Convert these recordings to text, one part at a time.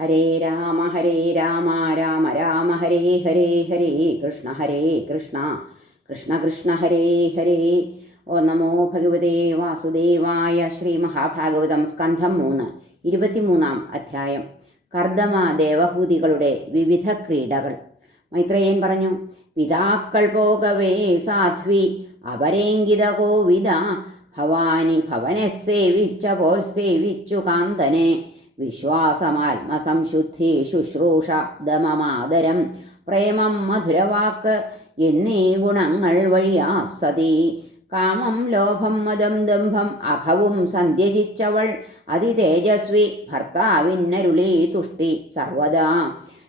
ഹരേ രാമ ഹരേ രാമ രാമ രാമ ഹരേ ഹരേ ഹരേ കൃഷ്ണ ഹരേ കൃഷ്ണ. കൃഷ്ണ കൃഷ്ണ ഹരേ ഹരേ. ഓ നമോ ഭഗവതേ വാസുദേവായ ശ്രീ മഹാഭാഗവതം സ്കന്ധം മൂന്ന് ഇരുപത്തിമൂന്നാം അധ്യായം. കർദമ ദേവഹൂതികളുടെ വിവിധ ക്രീഡകൾ. മൈത്രേയൻ പറഞ്ഞു പിതാക്കൾ പോകവേ സാധ്വി അപരേങ്കിത കോവിത ഭവാനി ഭവനെ സേവിച്ച പോൽ സേവിച്ചു കാന്തനെ. വിശ്വാസമാത്മസംശുദ്ധി ശുശ്രൂഷ ദമമാദരം. പ്രേമം മധുരവാക്ക് എന്നീ ഗുണങ്ങൾ വഴിയാ സതി കാമം ലോഭം മതം ദംഭം അഘവും സന്ധ്യജിച്ചവൾ അതിതേജസ്വി ഭർത്താവിന്നരുളി തുഷ്ടി സർവദാ.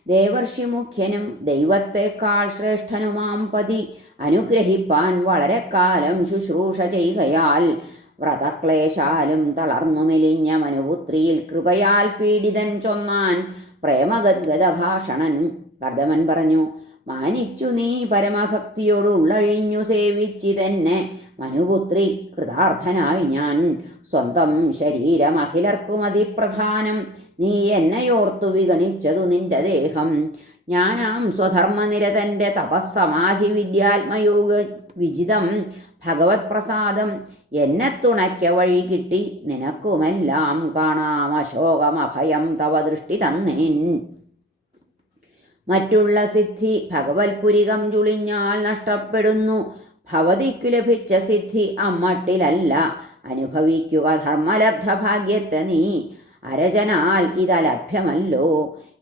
ദേവർഷി മുഖ്യനും ദൈവത്തെക്കാൾ ശ്രേഷ്ഠനുമാം പതി അനുഗ്രഹിപ്പാൻ വളരെ കാലം ശുശ്രൂഷ ചെയ്യുകയാൽ വ്രതക്ലേശാലും തളർന്നു മെലിഞ്ഞ മനുപുത്രിയിൽ കൃപയാൽ പീഡിതൻ ചൊന്നാൻ പ്രേമഗദ്ഗത ഭാഷണൻ കർദമൻ പറഞ്ഞു മാനിച്ചു നീ പരമഭക്തിയോട് ഉള്ളഴിഞ്ഞു സേവിച്ചിതന്നെ മനുപുത്രി കൃതാർത്ഥനായി ഞാൻ. സ്വന്തം ശരീരം അഖിലർക്കും അതിപ്രധാനം. നീ എന്നെയോർത്തു വിഗണിച്ചതു നിന്റെ ദേഹം. ഞാനാം സ്വധർമ്മനിരതന്റെ തപസ്സമാധി വിദ്യാത്മയോഗ വിജിതം ഭഗവത് പ്രസാദം. എന്നെ തുണയ്ക്ക വഴി കിട്ടി. നിനക്കുമെല്ലാം കാണാം. അശോകമഭയം തവ ദൃഷ്ടി തന്നേൻ. മറ്റുള്ള സിദ്ധി ഭഗവത് പുരികം ചുളിഞ്ഞാൽ നഷ്ടപ്പെടുന്നു. ഭവതിക്കു ലഭിച്ച സിദ്ധി അമ്മട്ടിലല്ല. അനുഭവിക്കുക ധർമ്മലബ്ധ ഭാഗ്യത്തെ നീ. അരചനാൽ ഇതലഭ്യമല്ലോ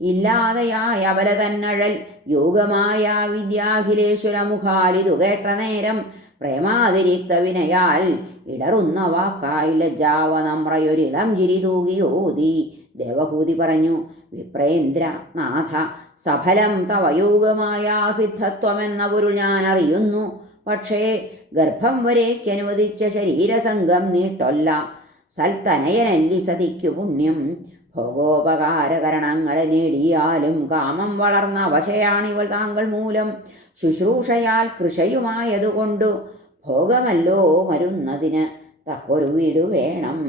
ഇല്ലാതെയായ അവല തന്നഴൽ യോഗമായ വിദ്യാഖിലേശ്വരമുഖാലിതു കേട്ട നേരം പ്രേമാതിരിക്ത വിനയാൽ ഇടറുന്ന വാക്കായി ലജ്ജാവനമ്രയൊരിളം ചിരി തൂകിയോതി ദേവഹൂതി പറഞ്ഞു വിപ്രേന്ദ്ര നാഥ സഫലം തവയോഗമായ സിദ്ധത്വമെന്ന പൊരുൾ ഞാൻ അറിയുന്നു പക്ഷേ ഗർഭം വരേക്കനുവദിച്ച ശരീരസംഗം നീട്ടൊല്ല. സൽത്തനയനല്ലി സതിക്കു പുണ്യം. ഭോഗോപകാരകരണങ്ങൾ നേടിയാലും കാമം വളർന്ന അവശയാണിവൾ താങ്കൾ മൂലം. ശുശ്രൂഷയാൽ കൃഷയുമായതുകൊണ്ടു ഭോഗമല്ലോ മരുന്നതിന് തക്കൊരു വീട് വേണം.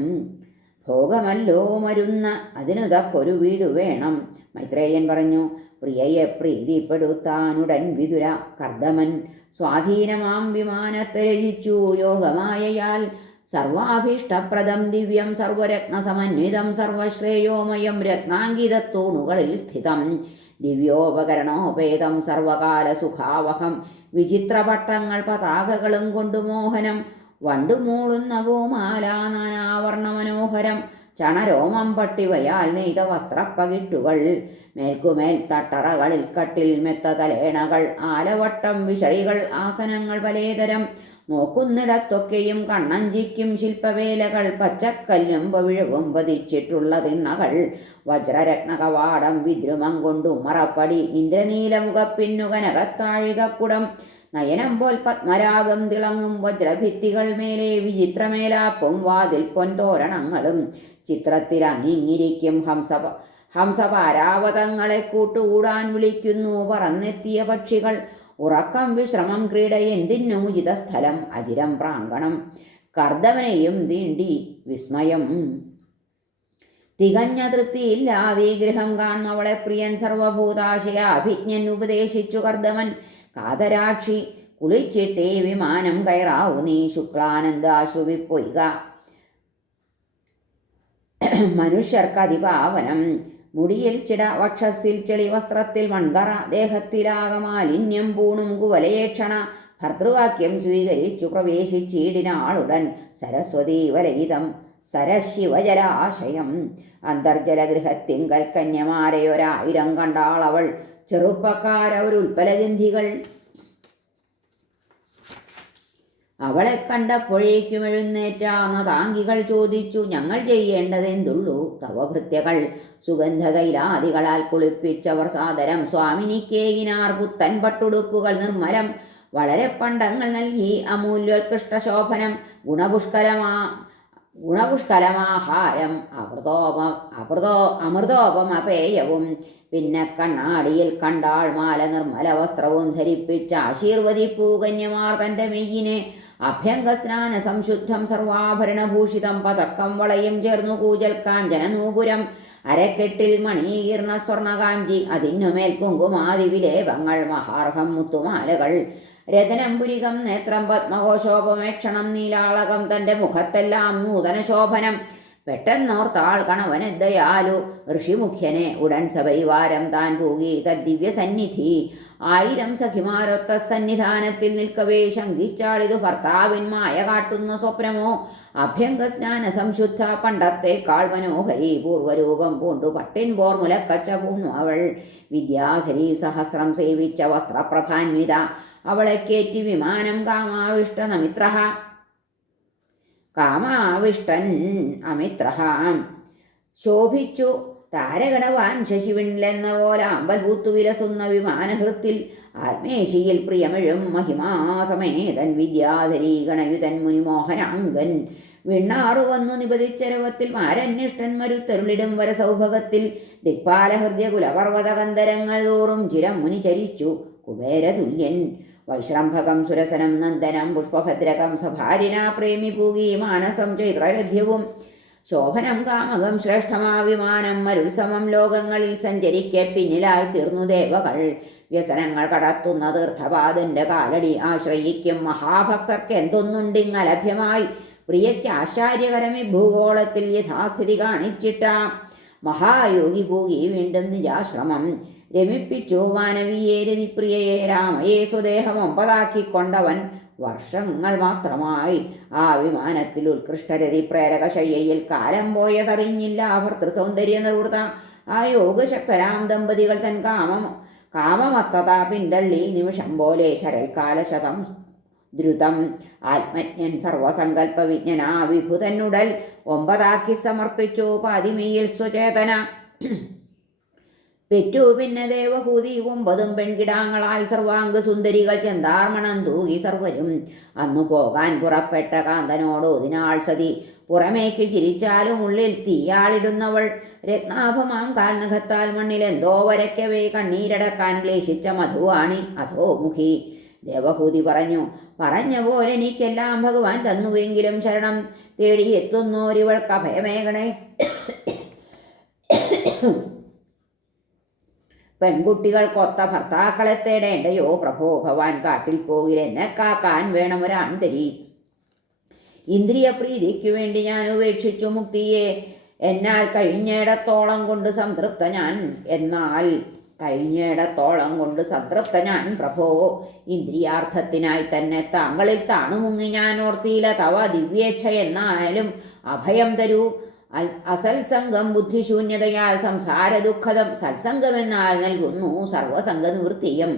ഭോഗമല്ലോ മരുന്ന് അതിനു തക്കൊരു വീട് വേണം. മൈത്രേയൻ പറഞ്ഞു പ്രിയയെ പ്രീതിപ്പെടുത്താനുടൻ വിതുര കർദമൻ. സ്വാധീനമാം വിമാനത്തെ രചിച്ചു യോഗമായയാൽ സർവാഭീഷ്ടപ്രദം ദിവ്യം സർവരത്നസമന്വിതം സർവശ്രേയോമയം രത്നാങ്കിതത്തൂണുകളിൽ സ്ഥിതം. ദിവ്യോപകരണോപേതം സർവകാല സുഖാവഹം വിചിത്രപട്ടങ്ങൾ പതാകകളും കൊണ്ടു മോഹനം വണ്ടുമൂളുന്ന പൂമാല നാനാവർണ മനോഹരം ചണരോമം പട്ടിവയാൽ നെയ്ത വസ്ത്രപ്പകിട്ടുകൾ മേൽക്കുമേൽ തട്ടറകളിൽ കട്ടിൽ മെത്ത തലേണകൾ ആലവട്ടം വിഷറികൾ ആസനങ്ങൾ പലേതരം നോക്കുന്നിടത്തൊക്കെയും കണ്ണഞ്ചിക്കും ശില്പവേലകൾ പച്ചക്കല്ലും പവിഴവും പതിച്ചിട്ടുള്ള തിണ്ണകൾ വജ്രരത്ന കവാടം വിദ്രുമം കൊണ്ടു മറപ്പടി ഇന്ദ്രനീലമുഖപ്പിന്നുകനകത്താഴികക്കുടം. നയനം പോൽ പത്മരാഗം തിളങ്ങും വജ്രഭിത്തികൾ മേലെ വിചിത്രമേലാപ്പും വാതിൽ പൊൻതോരണങ്ങളും. ചിത്രത്തിൽ അങ്ങിങ്ങിരിക്കും ഹംസ ഹംസപാരാവതങ്ങളെ കൂട്ടുകൂടാൻ വിളിക്കുന്നു പറന്നെത്തിയ പക്ഷികൾ. ഉറക്കം വിശ്രമം ക്രീഡ എന്തിനു ഉചിതസ്ഥലം അചിരം പ്രാങ്കണം. കർദവനെയും തീണ്ടി വിസ്മയം. തികഞ്ഞ തൃപ്തിയില്ലാതെ ഗൃഹം കാണവളെ പ്രിയൻ സർവഭൂതാശയ അഭിജ്ഞൻ ഉപദേശിച്ചു കർദവൻ കാതരാക്ഷി കുളിച്ചിട്ടേ വിമാനം കയറാവു നീ ശുക്ലാനന്ദാശുവിപ്പൊയ്ക മനുഷ്യർക്ക് അതിപാവനം. മുടിയിൽ ചിട വക്ഷസിൽ ചെളി വസ്ത്രത്തിൽ മൺകറ ദേഹത്തിലാകമാലിന്യം പൂണും കുവലയേക്ഷണ ഭർതൃവാക്യം സ്വീകരിച്ചു പ്രവേശിച്ചീടിനാളുടൻ സരസ്വതീ വലയിതം സരശിവജലാശയം. അന്തർജലഗൃഹത്തിങ്കൽ കന്യമാരെയൊരായിരം കണ്ടാളവൾ ചെറുപ്പക്കാരവരുൽപ്പലഗന്ധികൾ അവളെ കണ്ടപ്പോഴേക്കും എഴുന്നേറ്റാന്ന താങ്കികൾ ചോദിച്ചു ഞങ്ങൾ ചെയ്യേണ്ടതെന്തുള്ളൂ? തവഭൃത്യകൾ സുഗന്ധതൈലാദികളാൽ കുളിപ്പിച്ചവർ സാദരം. സ്വാമിനിക്കേകിനാർ പുത്തൻ പട്ടുടുപ്പുകൾ നിർമ്മലം. വളരെ പണ്ടങ്ങൾ നൽകി അമൂല്യോത്കൃഷ്ടശോഭനം. ഗുണപുഷ്കലമാ ഗുണപുഷ്കലമാഹാരം. അമൃതോപ അമൃതോ അമൃതോപമപേയവും പിന്നെ കണ്ണാടിയിൽ കണ്ടാൾ മാല നിർമ്മല വസ്ത്രവും ധരിപ്പിച്ച ആശീർവദി കന്യമാർ തന്റെ മെയ്യിനെ. അഭ്യംഗസ്നാന സംശുദ്ധം സർവാഭരണഭൂഷിതം പതക്കം വളയും ചേർന്നു കൂജൽ കാഞ്ചന നൂപുരം. അരക്കെട്ടിൽ മണിയീർണ സ്വർണകാഞ്ചി അതിനുമേൽ കുങ്കുമാതി വിലേപങ്ങൾ മഹാർഹം മുത്തുമാലകൾ. രതനംപുരികം നേത്രം പത്മകോശോപമേക്ഷണം നീലാളകം തന്റെ മുഖത്തെല്ലാം നൂതന ശോഭനം പെട്ടെന്നോർത്താൾ കണവന് ദയാലു ഋഷിമുഖ്യനെ ഉടൻ സപരിവാരം താൻ പോകി. തദ്ദിവ്യ സന്നിധി ആയിരം സഖിമാരൊത്ത സന്നിധാനത്തിൽ നിൽക്കവേ. ശങ്കിച്ചാളിതു ഭർത്താവിന്മായ കാട്ടുന്ന സ്വപ്നമോ? അഭ്യംഗസ്നാന സംശുദ്ധ പണ്ടത്തേക്കാൾ മനോഹരി. പൂർവരൂപം പൂണ്ടു പട്ടിൻ പോർ മുലക്കച്ച പൂണ്ണു അവൾ. വിദ്യാധരി സഹസ്രം സേവിച്ച വസ്ത്രപ്രഭാന്വിത. അവളെ കേറ്റി വിമാനം കാമാവിഷ്ട നമിത്ര കാമാവിഷ്ടൻ അമിത്രഹാം. ശോഭിച്ചു താരഗണവാൻ ശശിവിണിലെന്ന പോലെ അമ്പൽ പൂത്തു വിലസുന്ന വിമാനഹൃത്തിൽ ആത്മേശിയിൽ പ്രിയമിഴും മഹിമാസമേതൻ വിദ്യാധരി ഗണയുതൻ മുനിമോഹനാംഗൻ. വിണ്ണാറു വന്നു നിപതിച്ചരവത്തിൽ മാരന്യഷ്ടൻ മരുത്തരുളിടും വര ദിക്പാലഹൃദയ കുലപർവതകന്ധരങ്ങൾ കുലപർവത തോറും ചിരം മുനി ചരിച്ചു കുബേരതുല്യൻ. വൈശ്രംഭകം സുരസനം നന്ദനം പുഷ്പഭദ്രകം സഭാരിനാ പ്രേമി പൂകി മാനസം ചൈത്രരഥ്യവും ശോഭനം കാമകം ശ്രേഷ്ഠമാ വിമാനം മരുത്സമം ലോകങ്ങളിൽ സഞ്ചരിക്കെ പിന്നിലായി തീർന്നു ദേവകൾ. വ്യസനങ്ങൾ കടത്തുന്ന തീർത്ഥപാദന്റെ കാലടി ആശ്രയിക്കും. മഹാഭക്തർക്ക് എന്തൊന്നുണ്ടിങ്ങലഭ്യമായി പ്രിയയ്ക്ക് ആശ്ചര്യകരമി. ഭൂഗോളത്തിൽ യഥാസ്ഥിതി കാണിച്ചിട്ട. മഹായോഗി ഭോഗി വീണ്ടും നിജാശ്രമം രമിപ്പിച്ചു മാനവീയെ രതിപ്രിയയെ രാമയെ സ്വദേഹം ഒമ്പതാക്കിക്കൊണ്ടവൻ വർഷങ്ങൾ മാത്രമായി ആ വിമാനത്തിൽ ഉത്കൃഷ്ടരതി പ്രേരകശയ്യയിൽ കാലം പോയതറിഞ്ഞില്ല ഭർത്തൃ സൗന്ദര്യ നിർവൃത ആ യോഗശക്തരാം ദമ്പതികൾ തൻ കാമം കാമമത്തത പിന്തള്ളി. നിമിഷം പോലെ ശരൽക്കാലശതം ദ്രുതം. ആത്മജ്ഞൻ സർവസങ്കല്പ വിജ്ഞന വിഭുതനുടൽ ഒമ്പതാക്കി സമർപ്പിച്ചു പാതിമയിൽ സ്വചേതന. പെറ്റു പിന്നെ ദേവഭൂതി ഒമ്പതും പെൺകിടാങ്ങളായി സർവാംഗ സുന്ദരികൾ ചെന്താർമണം തൂകി സർവരും. അന്നു പോകാൻ പുറപ്പെട്ട കാന്തനോട് ഒതിനാൾ സതി. പുറമേക്ക് ചിരിച്ചാലും ഉള്ളിൽ തീയാളിടുന്നവൾ. രത്നാഭമാം കാൽനഖത്താൽ മണ്ണിൽ എന്തോ വരയ്ക്കവേ കണ്ണീരടക്കാൻ ക്ലേശിച്ച മധുവാണി. അധോ മുഖി. ദേവഹൂതി പറഞ്ഞു പറഞ്ഞ പോലെ എനിക്കെല്ലാം ഭഗവാൻ തന്നുവെങ്കിലും ശരണം. തേടി എത്തുന്നോരിവൾക്ക് അഭയമേകണേ. പെൺകുട്ടികൾക്കൊത്ത ഭർത്താക്കളെ തേടേണ്ടയോ? പ്രഭോ ഭവാൻ കാട്ടിൽ പോകിൽ എന്നെ കാക്കാൻ വേണം വേണമൊരാന്തരി ഇന്ദ്രിയപ്രീതിക്കു വേണ്ടി ഞാൻ ഉപേക്ഷിച്ചു മുക്തിയെ. എന്നാൽ കഴിഞ്ഞിടത്തോളം കൊണ്ട് സംതൃപ്ത ഞാൻ എന്നാൽ കഴിഞ്ഞിടത്തോളം കൊണ്ട് സംതൃപ്ത ഞാൻ പ്രഭോ. ഇന്ദ്രിയാർത്ഥത്തിനായി തന്നെ താങ്കളിൽ താണുമുങ്ങി ഞാൻ ഓർത്തിയില്ല തവ ദിവ്യേച്ഛ എന്നാലും അഭയം തരൂ. അസൽസംഗം ബുദ്ധിശൂന്യതയാൽ സംസാര ദുഃഖതം സത്സംഗമെന്നാൽ നൽകുന്നു സർവസംഗ നിവൃത്തിയും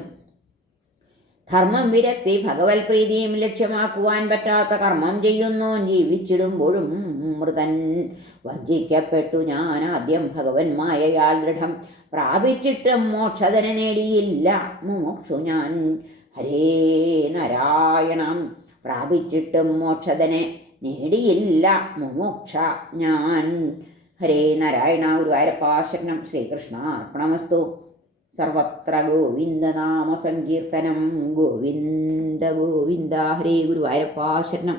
ധർമ്മം വിരക്തി ഭഗവത് പ്രീതിയും ലക്ഷ്യമാക്കുവാൻ പറ്റാത്ത കർമ്മം ചെയ്യുന്നു. ജീവിച്ചിടുമ്പോഴും മൃതൻ വഞ്ചിക്കപ്പെട്ടു. ഞാൻ ആദ്യം ഭഗവൻ മായയാൽ ദൃഢം. പ്രാപിച്ചിട്ടും മോക്ഷതന നേടിയില്ല. മുമുക്ഷു ഞാൻ. ഹരേ നാരായണം. പ്രാപിച്ചിട്ടും മോക്ഷതനെ നേടിയില്ല. മുമുക്ഷ ഞാൻ. ഹരേ നാരായണ. ഗുരുവായൂരപ്പാശരണം ശ്രീകൃഷ്ണ അർപ്പണമസ്തു സർവത്ര ഗോവിന്ദനാമ സങ്കീർത്തനം. ഗോവിന്ദ ഗോവിന്ദ ഹരേ ഗുരുവായൂരപ്പാശരണം